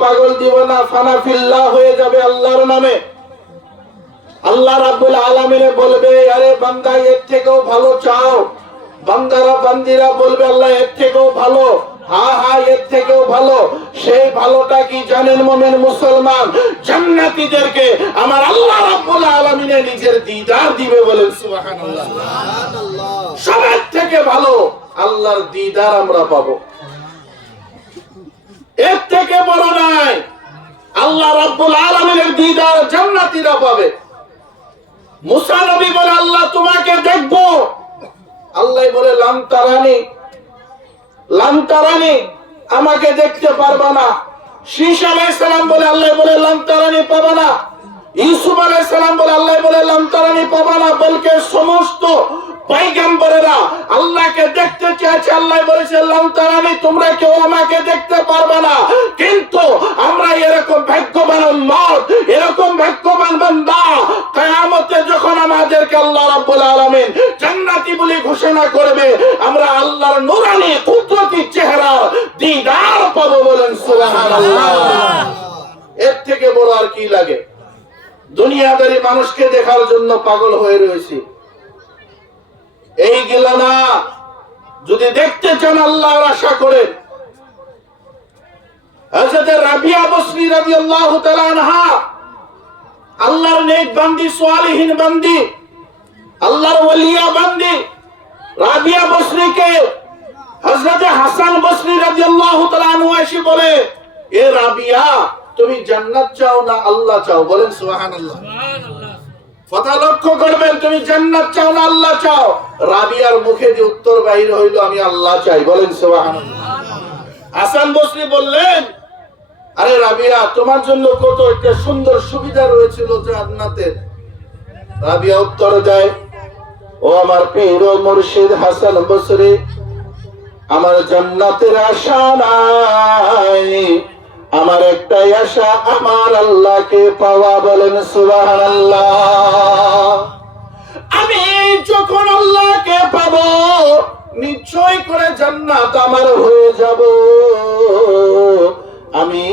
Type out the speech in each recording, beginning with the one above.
পাগল দিওয়ানা ফানা ফিল্লাহ হয়ে যাবে আল্লাহর নামে। আল্লাহ রাব্বুল আলামিন বলবে, আরে বান্দা এর থেকেও ভালো চাও। বান্দারা বান্দিরা বলবে, আল্লাহ এর থেকেও ভালো। হ্যাঁ হ্যাঁ, এর থেকেও ভালো। সেই ভালোটা কি জানেন মুমিন মুসলমান? জান্নাতীদেরকে আমার আল্লাহ রাব্বুল আলামিন নিজের দিদার দিবে। বলেন সুবহানাল্লাহ। সবার থেকে ভালো আল্লাহর দিদার আমরা পাবো। এর থেকে বড় নাই। আল্লাহ রাব্বুল আলামিনের দিদার জান্নাতীরা পাবে। মুসা নবী বলে, আল্লাহ তোমাকে দেখবো। আল্লাহ বলে, লাম তারানি, আমাকে দেখতে পারবা না। শীশ আলাইহিস সালাম বলে, আল্লাহ বলে, লাম তারানি পাবা না। ইউসুফ আলাইহিস সালাম বলে, আল্লাহ বলে, লাম তারানি পাবা না। বলকে সমস্ত পয়গম্বরেরা আল্লাহকে দেখতে চেয়েছে। আল্লাহ বলেছে, লাম তারানি, তোমরা কেউ আমাকে দেখতে পারবে না। কিন্তু আমরা এরকম ভাগ্যবান উম্মত, এরকম ভাগ্যবান বান্দা, কিয়ামতে যখন আমাদেরকে আল্লাহ রাব্বুল আলামিন জান্নাতি বলে ঘোষণা করবে, আমরা আল্লাহর নূরানি কুদরতি চেহারা দিদার পাবো। বলেন সুবহানাল্লাহ। এর থেকে বড় আর কি লাগে? দুনিয়াদারি মানুষকে দেখার জন্য পাগল হয়ে রয়েছি, এইগুলা না। যদি দেখতে চান আল্লাহর আশা করে, হযরত রাবিয়া বসরি রাদিয়াল্লাহু তাআলা আনহা, আল্লাহর নেক বান্দি, সালিহিন বান্দি, আল্লাহর ওলিয়া বান্দি রাবিয়া বসরিকে হযরত হাসান বসরি রাদিয়াল্লাহু তাআলা আনহু এসে বলে, এ রাবিয়া, তুমি জান্নাত চাও না আল্লাহ চাও? বলেন সুবহানাল্লাহ। কথা লক্ষ্য করবেন, তুমি জান্নাত চাও না আল্লাহ চাও? রাবিয়ার মুখে যে উত্তর বাহির হইল, আমি আল্লাহ চাই। বলেন সুবহানাল্লাহ। হাসান বসরি বললেন, আরে রাবিয়া, তোমার জন্য কত একটা সুন্দর সুবিধা রয়েছিল জান্নাতের। রাবিয়া উত্তর দেয়, ও আমার পীর ও মুর্শিদ হাসান বসরি, আমার জান্নাতের আশা নাই, আমার একটাই আশা, আমার আল্লাহকে পাওয়া। বলেন সুবহানাল্লাহ। আমি যখন আল্লাহকে পাবো, নিশ্চয় করে জান্নাত আমার হয়ে যাব। আমি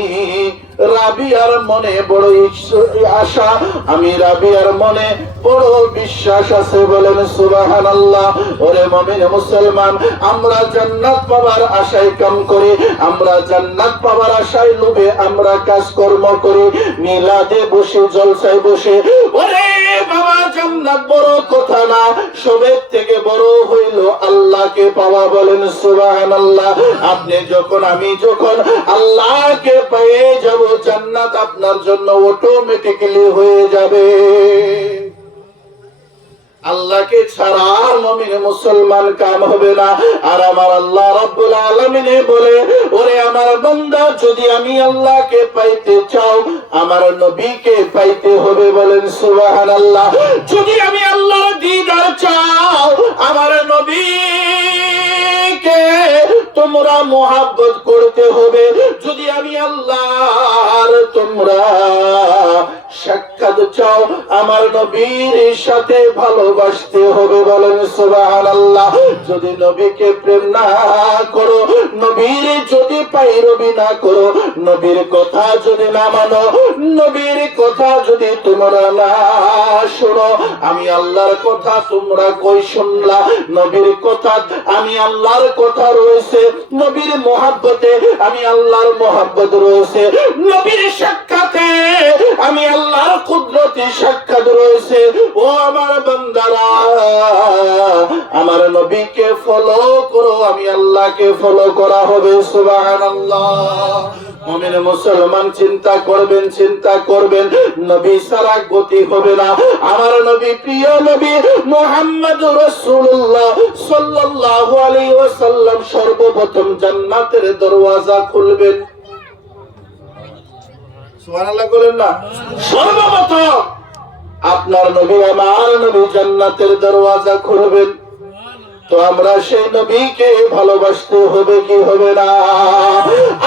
রাবিয়ার মনে বড় আশা, আমি রাবিয়ার মনে বড় বিশ্বাস আছে। বলেন সুবহানাল্লাহ। ওরে মুমিন মুসলমান, আমরা জান্নাত পাবার আশায় কাম করি, আমরা জান্নাত পাবার আশায় লোভে আমরা কাজকর্ম করি, মিলাদে বসে, জলসায় বসে। ওরে বাবা, জান্নাত বড় কথা না, সবের থেকে বড় হইল আল্লাহকে পাওয়া। বলেন সুবহানাল্লাহ। আপনি যখন, আমি যখন আল্লাহকে পেয়ে যাব, জান্নাত আপনার জন্য অটোমেটিক্যালি হয়ে যাবে। আল্লাহকে ছাড়া মুমিন মুসলমান কাম হবে না। আর আমার আল্লাহ রাব্বুল আলামিন বলে, ওরে আমার বান্দা, যদি আমি আল্লাহকে পাইতে চাও, আমার নবীকে পাইতে হবে। বলেন সুবহানাল্লাহ। যদি আমি আল্লাহর দিদার চাও, আমার নবীকে তোমরা মুহাব্বত করতে হবে। যদি আমি আল্লাহর তোমরা সাক্ষাৎ চাও, আমার নবীর সাথে ভালোবাসতে হবে। বলেন সুবহানাল্লাহ। যদি নবীকে প্রেম না করো, নবীর যদি পায়রবি না করো, নবীর কথা যদি না মানো, নবীর কথা যদি তোমরা না শোনো, আমি আল্লাহর কথা তোমরা কই শুনলা? নবীর কথা, আমি আল্লাহর কথা রয়েছে, নবীর মহব্বতে আমি আল্লাহর মহব্বত রয়েছে, নবীর সাক্ষাতে আমি আল্লাহর কুদরতি সাক্ষাৎ রয়েছে। ও আমার বান্দারা, আমার নবীকে ফলো করো, আমি আল্লাহকে ফলো করা হবে। সুবহানাল্লাহ। মুমিন মুসলমান চিন্তা করবেন, চিন্তা করবেন, নবী ছাড়া গতি হবে না। আমার নবী, প্রিয় নবী মুহাম্মদুর রাসূলুল্লাহ সাল্লাল্লাহু আলাইহি ওয়াসাল্লাম সর্বপ্রথম জান্নাতের দরওয়াজা খুলবেন। সুবহানাল্লাহ বলেন না? সর্বপ্রথম আপনার নবী, আমার নবী জান্নাতের দরওয়াজা খুলবেন। তো আমরা সেই নবীকে ভালোবাসতে হবে কি হবে না?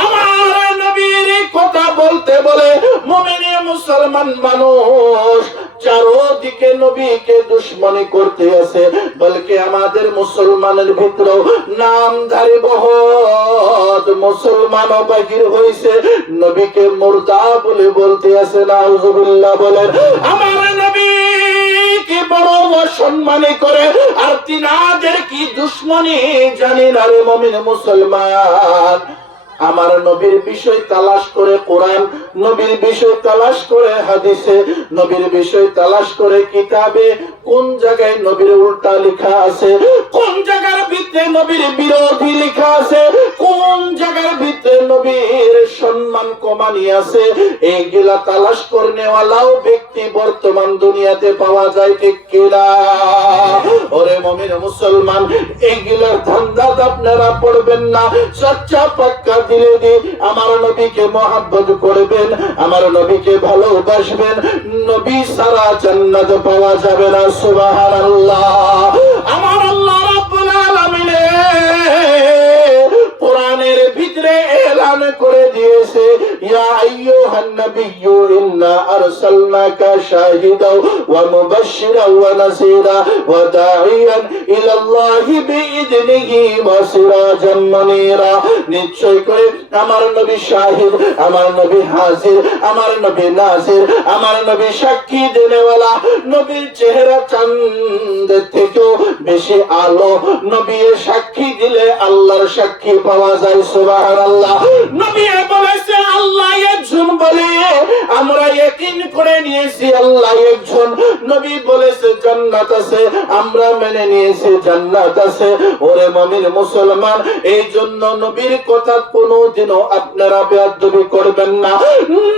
আমার নবীর কথা বলতে বলে মুমিন মুসলমান মানুষ চারোদিকে নবীকে দুশ্মনী করতে আছে, বলকে আমাদের মুসলমানের ভিতরে নামধারী বহুত মুসলমান বাহির হইছে, নবীকে মুর্দা বলে বলতে আছে। নাউজুবিল্লাহ বলেন। আমার নবী কি বড় সম্মানী করে, আর তিনাদের কি দুশ্মনী জানি না রে মুমিন মুসলমান। আমার নবীর বিষয় তালাশ করে কোরআন, নবীর বিষয় তালাশ করে হাদিসে, নবীর বিষয় তালাশ করে কিতাবে কোন জায়গায় নবীর উল্টা লেখা আছে, কোন জায়গার ভিতরে নবীর বিরোধী লেখা আছে, কোন জায়গার ভিতরে নবীর সম্মান কমানি আছে, এইগুলা তালাশ করে নেওয়ালাও ব্যক্তি বর্তমান দুনিয়াতে পাওয়া যায়, ঠিক কিনা? ওরে মুমিন মুসলমান, এইগুলার ধান্দাত আপনারা পড়বেন না। সচ্চা পাক্কা দিলে দি আমার নবীকে মহব্বত করবেন, আমার নবীকে ভালোবাসবেন, নবী সারা জান্নাত পাওয়া যাবে না। সুবহানাল্লাহ। আমার আল্লাহ রাব্বুল আলামিন কোরআনের ভিতরে এলান করে দিয়েছে, ইয়া আইয়ুহান নাবিয়্যু ইন্না আরসালনাকা শাহিদাও ওয়া মুবাশশিরাও ওয়া নাযীরা ওয়া দাঈয়ান ইলাল্লাহি বিইذনিহি ওয়া সিরাজাম মুনীরা। নিশ্চয় করে আমার নবী শাহিদ, আমার নবী হাজির, আমার নবী নাজির, আমার নবী সাক্ষী দেনেওয়ালা। নবীর চেহারা চাঁদের থেকেও বেশি আলো, নবী সাক্ষী দিলে আল্লাহর সাক্ষী পাওয়া যায়। সুবহানাল্লাহ। নবী বলেছে আল্লাহ একজন বলে আমরা ইয়াকিন করে নিয়েছি আল্লাহ একজন। নবী বলেছে জান্নাত আছে, আমরা মেনে নিয়েছি জান্নাত আছে। ওরে মুমিন মুসলমান, এই জন্য নবীর কথা কোনোদিনও আপনারা বেয়াদবি করবেন না,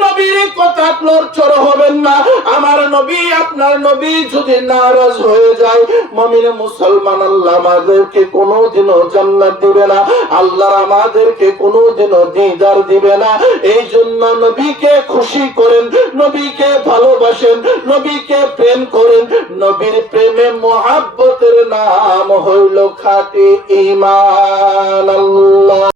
নবীর কথা নড়চড় হবেন না। আমার নবী আপনার নবী যদি নারাজ হয়ে যায়, মুমিন মুসলমান, আল্লাহ আমাদেরকে কোনোদিনও জান্নাত দিবে না, আল্লাহ আমাদেরকে কোনোদিনও দিদার দিবে না। এই জন্য নবীকে খুশি করেন, নবীকে ভালোবাসেন, নবীকে প্রেম করেন। নবীর প্রেমে মুহাব্বতের নাম হইল খাঁটি ঈমান। আল্লাহ